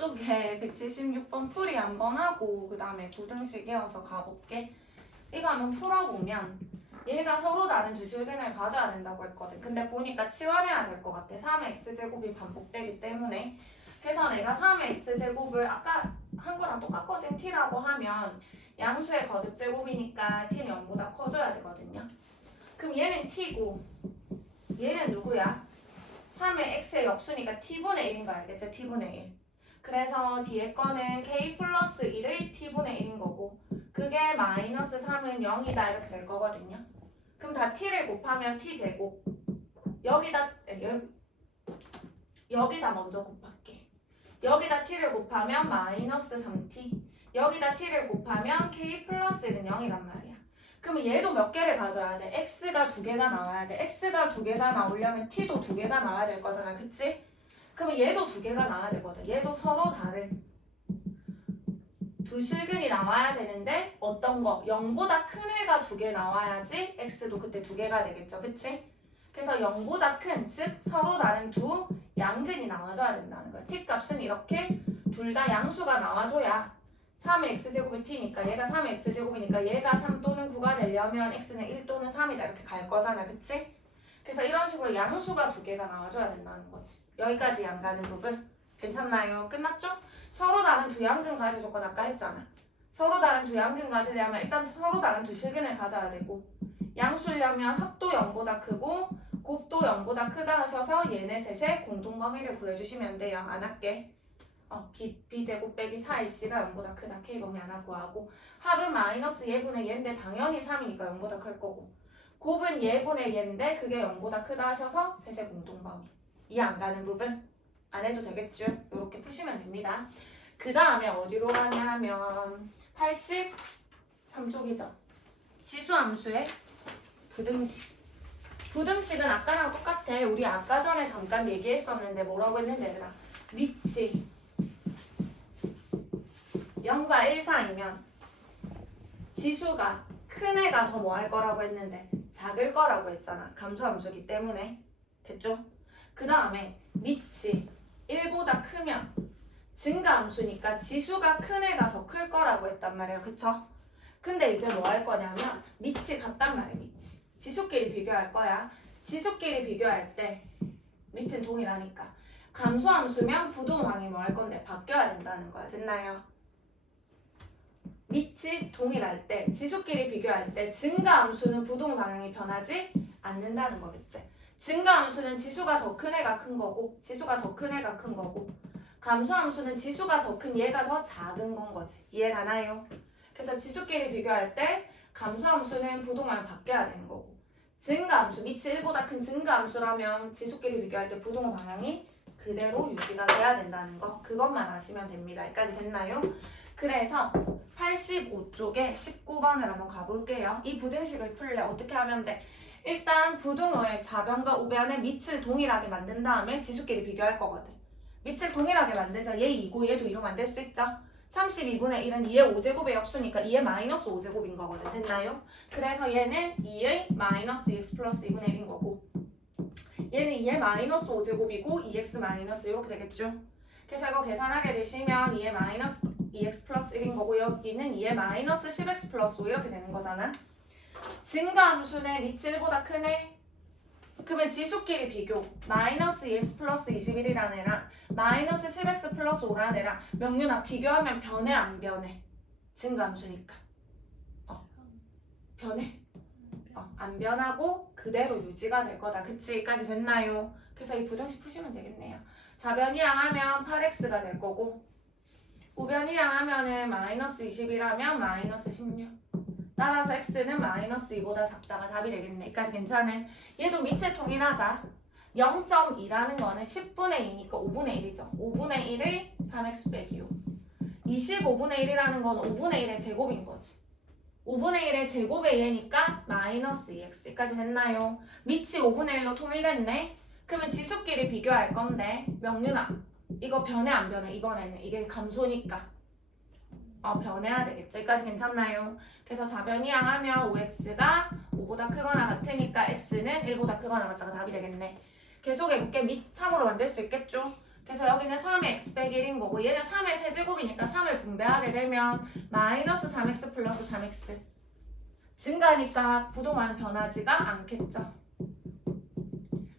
이쪽에 176번 풀이 한번 하고 그 다음에 부등식 이어서 가볼게. 이거 한번 풀어보면 얘가 서로 다른 두 실근을 가져야 된다고 했거든. 근데 보니까 치환해야 될 것 같아. 3x제곱이 반복되기 때문에. 그래서 내가 3x제곱을 아까 한 거랑 똑같거든. t라고 하면 양수의 거듭제곱이니까 t는 0보다 커져야 되거든요. 그럼 얘는 t고 얘는 누구야? 3의 x의 역수니까 t분의 1인 거 알겠지? t분의 1. 그래서 뒤에 거는 k 플러스 1의 t분의 1인 거고 그게 마이너스 3은 0이다 이렇게 될 거거든요. 그럼 다 t를 곱하면 t제곱 여기다 먼저 곱할게. 여기다 t를 곱하면 마이너스 3t 여기다 t를 곱하면 k 플러스 1은 0이란 말이야. 그러면 얘도 몇 개를 가져야 돼? x가 두 개가 나와야 돼. x가 두 개가 나오려면 t도 두 개가 나와야 될 거잖아. 그치? 그러면 얘도 두 개가 나와야 되거든. 얘도 서로 다른 두 실근이 나와야 되는데 어떤 거? 0보다 큰 애가 두 개 나와야지 x도 그때 두 개가 되겠죠. 그치? 그래서 0보다 큰, 즉 서로 다른 두 양근이 나와줘야 된다는 거야. t 값은 이렇게 둘 다 양수가 나와줘야 3의 x제곱이 t니까 얘가 3의 x제곱이니까 얘가 3 또는 9가 되려면 x는 1 또는 3이다 이렇게 갈 거잖아. 그치? 그래서 이런 식으로 양수가 두 개가 나와줘야 된다는 거지. 여기까지 양 가는 부분 괜찮나요? 끝났죠? 서로 다른 두 양근 가질 조건 아까 했잖아. 서로 다른 두 양근 가지려면 일단 서로 다른 두 실근을 가져야 되고 양수려면 합도 0보다 크고 곱도 0보다 크다 하셔서 얘네 셋의 공통범위를 구해주시면 돼요. 안 할게. b제곱 빼기 4ac가 0보다 크다. k범위 하나 구하고 합은 마이너스 얘분의 얘인데 당연히 3이니까 0보다 클 거고 곱은 얘분의 얘인데 그게 0보다 크다 하셔서 셋의 공통범위. 이해 안 가는 부분? 안 해도 되겠죠? 이렇게 푸시면 됩니다. 그 다음에 어디로 가냐 하면 83쪽이죠. 지수함수의 부등식. 부등식은 아까랑 똑같아. 우리 아까 전에 잠깐 얘기했었는데 뭐라고 했는데 얘들아? 위치 0과 1 사이면 지수가 큰 애가 더 뭐 할 거라고 했는데 작을 거라고 했잖아. 감소함수이기 때문에. 됐죠? 그 다음에 밑이 1보다 크면 증가함수니까 지수가 큰 애가 더 클 거라고 했단 말이에요. 그쵸? 근데 이제 뭐 할 거냐면 밑이 같단 말이에요. 밑이. 지수끼리 비교할 거야. 지수끼리 비교할 때 밑은 동일하니까 감소함수면 부동항이 뭐 할 건데 바뀌어야 된다는 거야. 됐나요? 밑이 동일할 때 지수끼리 비교할 때 증가함수는 부동 방향이 변하지 않는다는 거겠지. 증가함수는 지수가 더 큰 애가 큰 거고 지수가 더 큰 애가 큰 거고 감소함수는 지수가 더 큰 얘가 더 작은 건 거지. 이해가나요? 그래서 지수끼리 비교할 때 감소함수는 부동방향이 바뀌어야 되는 거고 증가함수, 밑이 1보다 큰 증가함수라면 지수끼리 비교할 때 부동 방향이 그대로 유지가 돼야 된다는 거 그것만 아시면 됩니다. 여기까지 됐나요? 그래서 85쪽에 19번을 한번 가볼게요. 이 부등식을 풀래 어떻게 하면 돼? 일단 부등호의 좌변과 우변의 밑을 동일하게 만든 다음에 지수끼리 비교할 거거든. 밑을 동일하게 만들자. 얘 2고 얘도 2로 만들 수 있죠? 32분의 1은 2의 5제곱의 역수니까 2의 마이너스 5제곱인 거거든. 됐나요? 그래서 얘는 2의 마이너스 2x 플러스 2분의 1인 거고 얘는 2의 마이너스 5제곱이고 2x 마이너스 이렇게 되겠죠? 그래서 이거 계산하게 되시면 2의 마이너스 2x 플러스 1인 거고 여기는 2의 마이너스 10x 플러스 5 이렇게 되는 거잖아. 증가함수는 밑이 1보다 크네. 그러면 지수끼리 비교 마이너스 2x 플러스 21이라는 애랑 마이너스 10x 플러스 5라는 애랑 명륜아 비교하면 변해 안 변해? 증가함수니까 변해? 안 변하고 그대로 유지가 될 거다. 그치? 여기까지 됐나요? 그래서 이 부등식 푸시면 되겠네요. 좌변이 향하면 8x가 될 거고 우변이 향하면은 마이너스 21하면 마이너스 16 따라서 x는 마이너스 2보다 작다가 답이 되겠네. 여기까지 괜찮아? 얘도 밑에 통일하자. 0.2라는 거는 10분의 2니까 5분의 1이죠. 5분의 1을 3x 빼기 5 25분의 1이라는 건 5분의 1의 제곱인 거지. 5분의 1의 제곱의 얘니까 마이너스 2x. 여기까지 됐나요? 밑이 5분의 1로 통일됐네. 그러면 지수끼리 비교할 건데 명륜아 이거 변해 안 변해? 이번에는 이게 감소니까 변해야 되겠죠. 여기까지 괜찮나요? 그래서 좌변이 향하면 5x가 5보다 크거나 같으니까 x는 1보다 크거나 같다가 답이 되겠네. 계속 해볼게. 밑 3으로 만들 수 있겠죠? 그래서 여기는 3의 x 빼기 1인 거고 얘는 3의 세제곱이니까 3을 분배하게 되면 마이너스 3x 플러스 3x 증가니까 부동안 변하지가 않겠죠.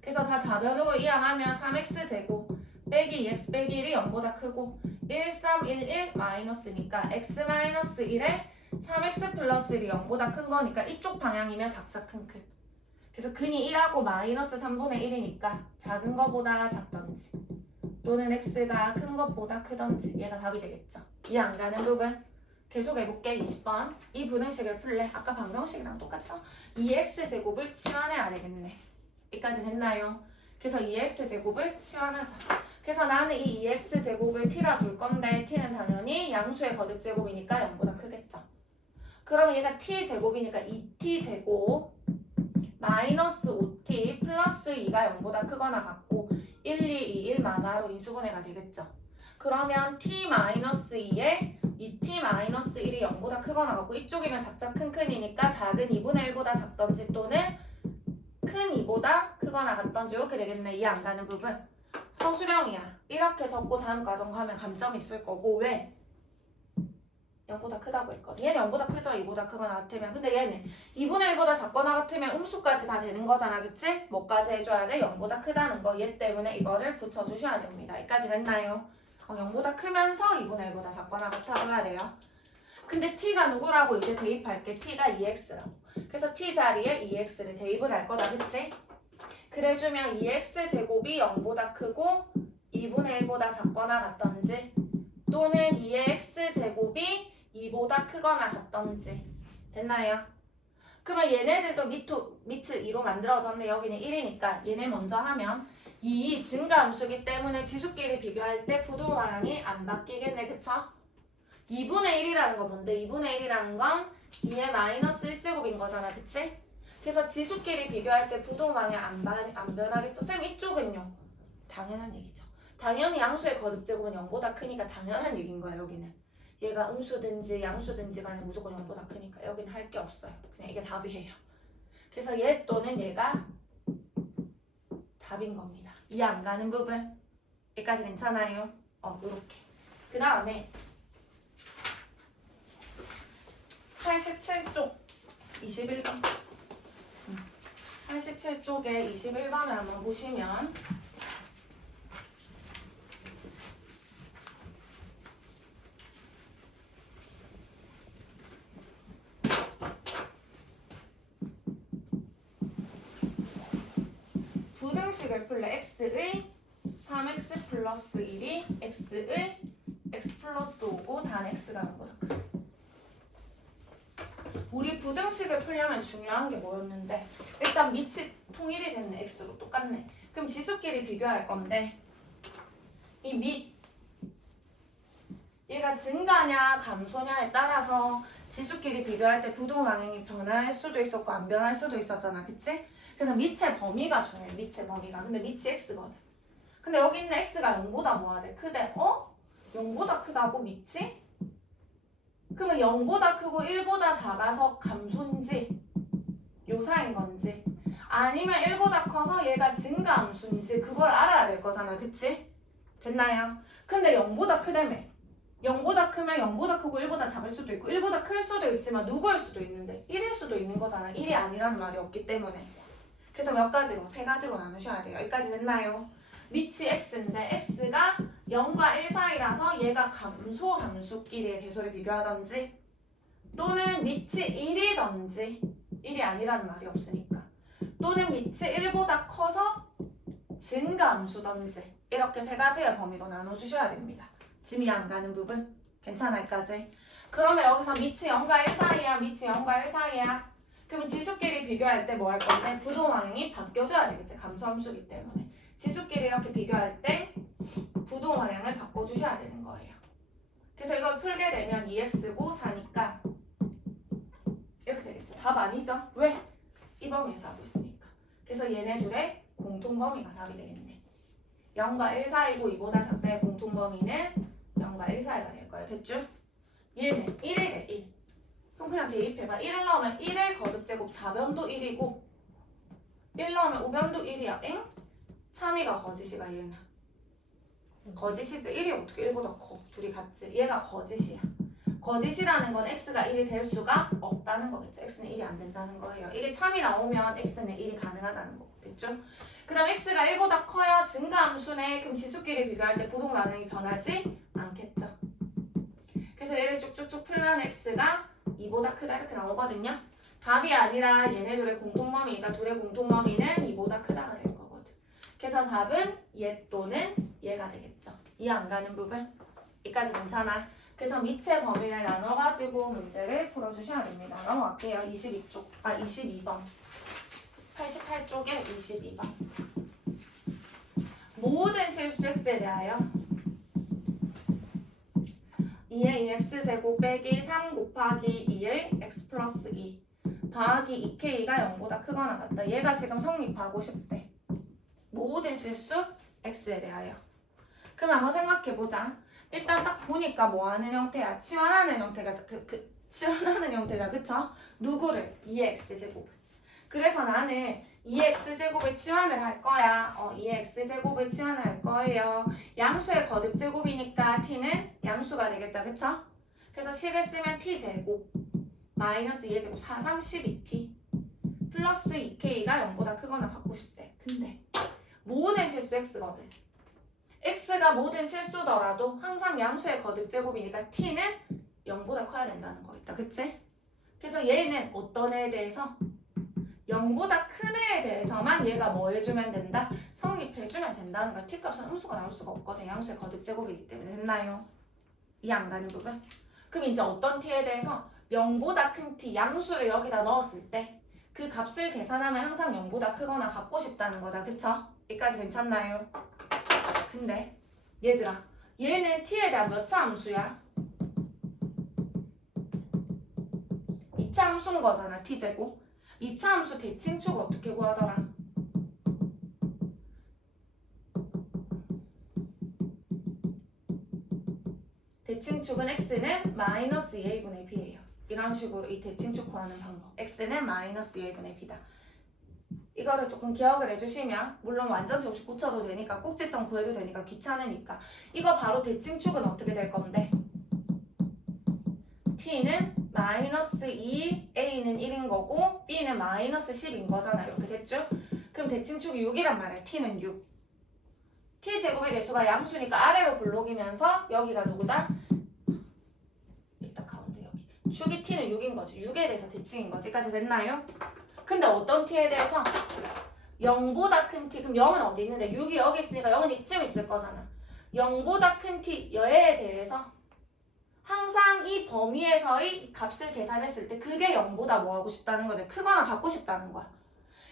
그래서 다 좌변으로 이항하면 3x제곱 빼기 2x 빼기 1이 0보다 크고 1, 3, 1, 1 마이너스니까 x 마이너스 1에 3x 플러스 1이 0보다 큰 거니까 이쪽 방향이면 작자 큰큰. 그래서 근이 1하고 마이너스 3분의 1이니까 작은 거보다 작던지 또는 x가 큰 것보다 크던지 얘가 답이 되겠죠. 이해 안 가는 부분? 계속 해볼게. 20번. 이 분행식을 풀래. 아까 방정식이랑 똑같죠? 2x제곱을 치환해야 되겠네. 여기까지 됐나요? 그래서 2x제곱을 치환하자. 그래서 나는 이 2x제곱을 t라 둘 건데 t는 당연히 양수의 거듭제곱이니까 0보다 크겠죠. 그럼 얘가 t제곱이니까 2t제곱 마이너스 5t 플러스 2가 0보다 크거나 같고 1, 2, 2, 1 마마로 인수분해가 되겠죠. 그러면 t 마이너스 2에 2t 마이너스 1이 0보다 크거나 같고 이쪽이면 작자 큰큰이니까 작은 2분의 1보다 작던지 또는 큰 2보다 크거나 같던지 이렇게 되겠네. 이해 안 가는 부분. 서술형이야. 이렇게 적고 다음 과정 가면 감점이 있을 거고 왜? 0보다 크다고 했거든. 얘는 0보다 크죠? 2보다 크거나 같으면. 근데 얘는 2분의 1보다 작거나 같으면 음수까지 다 되는 거잖아. 그치? 뭐까지 해줘야 돼? 0보다 크다는 거. 얘 때문에 이거를 붙여주셔야 됩니다. 여기까지 됐나요? 0보다 크면서 2분의 1보다 작거나 같아줘야 돼요. 근데 t가 누구라고 이제 대입할게. t가 2x라고. 그래서 t 자리에 2x를 대입을 할 거다. 그치? 그래주면 2x제곱이 0보다 크고 2분의 1보다 작거나 같던지 또는 2의 x제곱이 2보다 크거나 같던지 됐나요? 그러면 얘네들도 밑을 2로 만들어졌는데 여기는 1이니까 얘네 먼저 하면 2 증가함수기 때문에 지수끼리 비교할 때 부동항이 안 바뀌겠네. 그쵸? 2분의 1이라는 건 뭔데? 2분의 1이라는 건 2의 마이너스 1제곱인 거잖아. 그치? 그래서 지수끼리 비교할 때 부동항이 안 변하겠죠? 쌤 이쪽은요? 당연한 얘기죠. 당연히 양수의 거듭제곱은 0보다 크니까 당연한 얘기인 거야. 여기는 얘가 음수든지 양수든지 간에 무조건 0보다 크니까 여기는 할 게 없어요. 그냥 이게 답이에요. 그래서 얘 또는 얘가 답인 겁니다. 이해 안 가는 부분? 여기까지 괜찮아요? 요렇게. 그 다음에 87쪽 21번 87쪽에 21번을 한번 보시면 부등식을 풀래. x의 3x 플러스 1이 x의 x 플러스 5고 단 x가 0보다 크다. 우리 부등식을 풀려면 중요한 게 뭐였는데 일단 밑이 통일이 됐네. x로 똑같네. 그럼 지수끼리 비교할 건데 이 밑 얘가 증가냐 감소냐에 따라서 지수끼리 비교할 때 부동항이 변할 수도 있었고 안 변할 수도 있었잖아. 그치? 그래서 밑의 범위가 중요해. 밑의 범위가. 근데 밑이 x거든. 근데 여기 있는 x가 0보다 뭐야 돼? 크대. 0보다 크다고 밑이? 그러면 0보다 크고 1보다 작아서 감소인지 요사인 건지 아니면 1보다 커서 얘가 증가함수인지 그걸 알아야 될 거잖아. 그치? 됐나요? 근데 0보다 크다며. 0보다 크면 0보다 크고 1보다 작을 수도 있고 1보다 클 수도 있지만 누구일 수도 있는데 1일 수도 있는 거잖아. 1이 아니라는 말이 없기 때문에. 그래서 몇 가지로? 세 가지로 나누셔야 돼요. 여기까지 됐나요? 밑이 x인데 x가 0과 1 사이라서 얘가 감소함수끼리의 대소를 비교하던지 또는 밑이 1이던지 1이 아니라는 말이 없으니까 또는 밑이 1보다 커서 증가함수던지 이렇게 세 가지의 범위로 나눠주셔야 됩니다. 짐이 안 가는 부분? 괜찮아 여기까지? 그러면 여기서 밑이 0과 1 사이야 밑이 0과 1 사이야 그러면 지수끼리 비교할 때 뭐 할 건데 부동항이 바뀌어줘야 되겠지. 감소함수기 때문에 지수끼리 이렇게 비교할 때 부동항을 바꿔주셔야 되는 거예요. 그래서 이걸 풀게 되면 2x고 4니까 이렇게 되겠죠. 답 아니죠? 왜? 이 범위에서 하고 있으니까. 그래서 얘네 둘의 공통범위가 답이 되겠네. 0과 1 사이고 2보다 작다의 공통범위는 0과 1 사이가 될 거예요. 됐죠? 얘는 1이래 1. 그럼 그냥 대입해봐. 1을 넣으면 1의 거듭제곱 좌변도 1이고 1 넣으면 우변도 1이야. 엥? 참이가 거짓이가 얘는. 거짓이지. 1이 어떻게 1보다 커? 둘이 같지. 얘가 거짓이야. 거짓이라는 건 x가 1이 될 수가 없다는 거겠죠. x는 1이 안 된다는 거예요. 이게 참이 나오면 x는 1이 가능하다는 거. 됐죠? 그 다음 x가 1보다 커요. 증가함수네. 그럼 지수끼리 비교할 때 부동 반응이 변하지 않겠죠. 그래서 얘를 쭉쭉쭉 풀면 x가 2보다 크다 이렇게 나오거든요. 답이 아니라 얘네들의 공통범위가 둘의 공통범위는 2보다 크다가 될 거거든. 그래서 답은 얘 또는 얘가 되겠죠. 이해 안 가는 부분? 여기까지 괜찮아. 그래서 미체 범위를 나눠가지고 문제를 풀어주셔야 됩니다. 넘어갈게요. 22번. 88쪽에 22번. 모든 실수 x에 대하여 2의 2x제곱 빼기 3 곱하기 2의 x 플러스 2 더하기 2k가 0보다 크거나 같다. 얘가 지금 성립하고 싶대. 모든 실수 x에 대하여. 그럼 한번 생각해보자. 일단 딱 보니까 뭐 하는 형태야? 치환하는 형태가 치환하는 형태다. 그쵸? 누구를? 2x제곱. 그래서 나는 2x제곱을 치환을 할 거야. 2x제곱을 치환을 할 거예요. 양수의 거듭제곱이니까 t는 양수가 되겠다. 그쵸? 그래서 식을 쓰면 t제곱 마이너스 2의 제곱 4, 3, 12t 플러스 2k가 0보다 크거나 같고 싶대. 근데 모든 실수 x거든. x가 모든 실수더라도 항상 양수의 거듭제곱이니까 t는 0보다 커야 된다는 거겠다. 그치? 그래서 얘는 어떤 애에 대해서 0보다 큰 애에 대해서만 얘가 뭐 해주면 된다? 성립해주면 된다는 거야. t값은 음수가 나올 수가 없거든. 양수의 거듭제곱이기 때문에. 됐나요? 이해 안 가는 부분? 그럼 이제 어떤 t에 대해서 0보다 큰 t, 양수를 여기다 넣었을 때 그 값을 계산하면 항상 0보다 크거나 같고 싶다는 거다. 그쵸? 여기까지 괜찮나요? 근데 얘들아, 얘는 t에 대한 몇 차 함수야? 2차 함수인 거잖아. t제곱. 2차 함수 대칭축 어떻게 구하더라? 대칭축은 x는 마이너스 2a분의 b예요. 이런 식으로 이 대칭축 구하는 방법. x는 마이너스 2a분의 b다. 이거를 조금 기억을 해주시면 물론 완전체 없이 고쳐도 되니까 꼭지점 구해도 되니까 귀찮으니까 이거 바로 대칭축은 어떻게 될 건데? t는 마이너스 2, a는 1인 거고 b는 마이너스 10인 거잖아요. 이렇게 됐죠? 그럼 대칭축이 6이란 말이야. t는 6. t제곱의 대수가 양수니까 아래로 블록이면서 여기가 누구다? 일단 가운데 여기. 축이 t는 6인 거지. 6에 대해서 대칭인 거지. 여기까지 됐나요? 근데 어떤 t에 대해서? 0보다 큰 t. 그럼 0은 어디 있는데? 6이 여기 있으니까 0은 이쯤 있을 거잖아. 0보다 큰 t 여에 대해서 항상 이 범위에서의 값을 계산했을 때 그게 0보다 뭐 하고 싶다는 거네. 크거나 같고 싶다는 거야.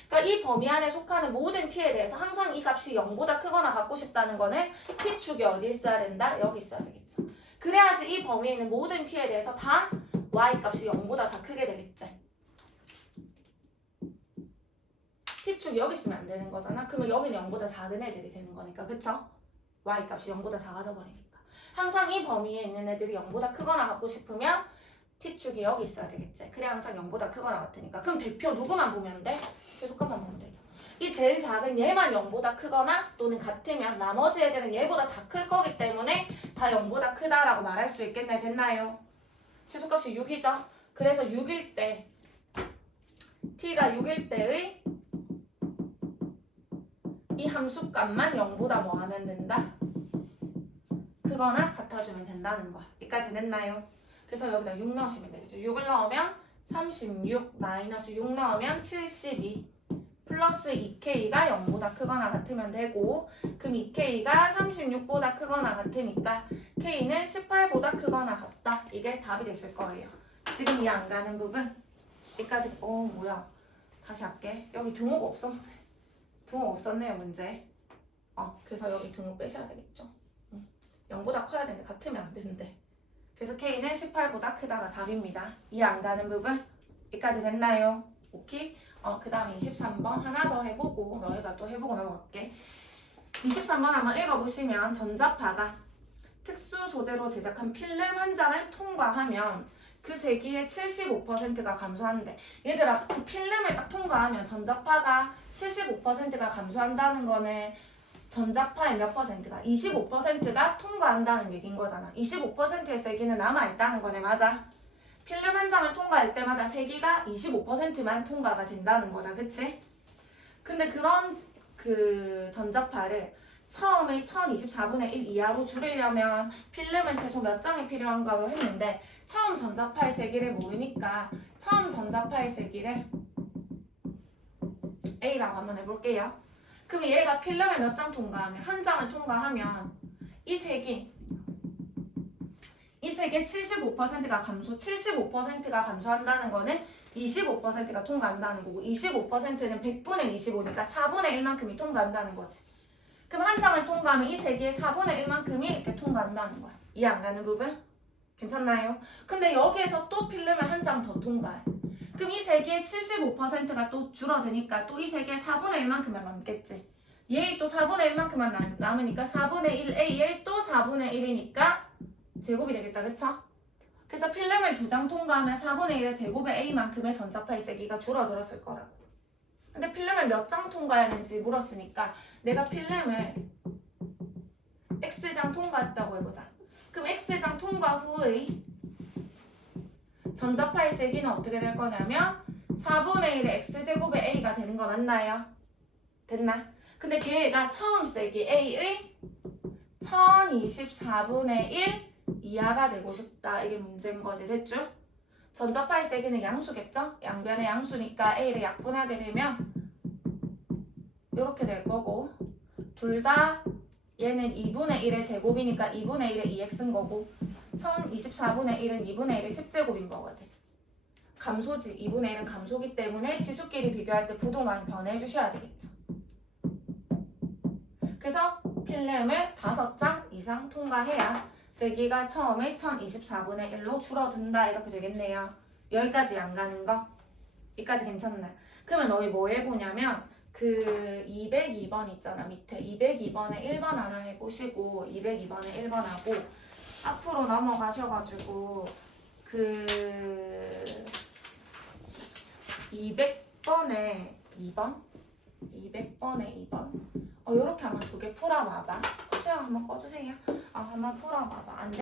그러니까 이 범위 안에 속하는 모든 t에 대해서 항상 이 값이 0보다 크거나 같고 싶다는 거는 t축이 어디 있어야 된다? 여기 있어야 되겠죠. 그래야지 이 범위에 있는 모든 t에 대해서 다 y값이 0보다 다 크게 되겠지. t축이 여기 있으면 안 되는 거잖아. 그러면 여기는 0보다 작은 애들이 되는 거니까. 그쵸? y값이 0보다 작아져 버리니까. 항상 이 범위에 있는 애들이 0보다 크거나 같고 싶으면 t축이 여기 있어야 되겠지. 그래 항상 0보다 크거나 같으니까. 그럼 대표 누구만 보면 돼? 최소값만 보면 되죠. 이 제일 작은 얘만 0보다 크거나 또는 같으면 나머지 애들은 얘보다 다 클 거기 때문에 다 0보다 크다라고 말할 수 있겠네. 됐나요? 최소값이 6이죠. 그래서 6일 때 t가 6일 때의 이 함수값만 0보다 뭐 하면 된다? 크거나 같아주면 된다는 거야. 여기까지 됐나요? 그래서 여기다 6 넣으시면 되겠죠. 6을 넣으면 36 마이너스 6 넣으면 72 플러스 2k가 0보다 크거나 같으면 되고 그럼 2k가 36보다 크거나 같으니까 k는 18보다 크거나 같다. 이게 답이 됐을 거예요. 지금 이해 안 가는 부분? 여기까지 뭐야 다시 할게. 여기 등호가 없었네. 등호 없었네요 문제. 그래서 여기 등호 빼셔야 되겠죠. 0보다 커야 되는데 같으면 안 되는데. 그래서 K는 18보다 크다가 답입니다. 이해 안 가는 부분? 여기까지 됐나요? 오케이? 그 다음에 23번 하나 더 해보고 너희가 또 해보고 넘어갈게. 23번 한번 읽어보시면 전자파가 특수 소재로 제작한 필름 한 장을 통과하면 그 세기의 75%가 감소하는데 얘들아 그 필름을 딱 통과하면 전자파가 75%가 감소한다는 거는 전자파의 몇 퍼센트가? 25%가 통과한다는 얘기인 거잖아. 25%의 세기는 남아있다는 거네. 맞아. 필름 한 장을 통과할 때마다 세기가 25%만 통과가 된다는 거다. 그치? 근데 그런 그 전자파를 처음에 1024분의 1 이하로 줄이려면 필름은 최소 몇 장이 필요한가로 했는데 처음 전자파의 세기를 모르니까 처음 전자파의 세기를 A라고 한번 해볼게요. 그럼 얘가 필름을 몇 장 통과하면 한 장을 통과하면 이 색의 75%가 감소, 75%가 감소한다는 거는 25%가 통과한다는 거고 25%는 100분의 25니까 4분의 1만큼이 통과한다는 거지. 그럼 한 장을 통과하면 이 세계의 4분의 1만큼이 이렇게 통과한다는 거야. 이해 안 가는 부분? 괜찮나요? 근데 여기에서 또 필름을 한 장 더 통과해. 그럼 이 세계의 75%가 또 줄어드니까 또 이 세계의 4분의 1만큼만 남겠지. 얘 또 4분의 1만큼만 남으니까 4분의 1 A에 또 4분의 1이니까 제곱이 되겠다. 그쵸? 그래서 필름을 두 장 통과하면 4분의 1의 제곱의 A만큼의 전자파의 세기가 줄어들었을 거라고. 근데 필름을 몇 장 통과해야 되는지 물었으니까 내가 필름을 X장 통과했다고 해보자. 그럼 X장 통과 후의 전자파의 세기는 어떻게 될 거냐면 4분의 1의 X제곱의 A가 되는 거 맞나요? 됐나? 근데 걔가 처음 세기 A의 1024분의 1 이하가 되고 싶다. 이게 문제인 거지. 됐죠? 전자파의 세기는 양수겠죠? 양변의 양수니까 A를 약분하게 되면 이렇게 될 거고 둘 다 얘는 2분의 1의 제곱이니까 2분의 1의 2x인 거고 1024분의 1은 2분의 1의 10제곱인 거거든. 감소지. 2분의 1은 감소기 때문에 지수끼리 비교할 때 부동만 변해 주셔야 되겠죠. 그래서 필름을 5장 이상 통과해야 세기가 처음에 1024분의 1로 줄어든다. 이렇게 되겠네요. 여기까지 안 가는 거? 여기까지 괜찮나? 그러면 너희 뭐 해보냐면 그 202번 있잖아. 밑에 202번에 1번 하나 해보시고 202번에 1번 하고 앞으로 넘어가셔가지고 그 200번에 2번? 200번에 2번? 요렇게 한번 두 개 풀어봐봐. 수영 한번 꺼주세요. 한번 풀어봐봐. 안 돼?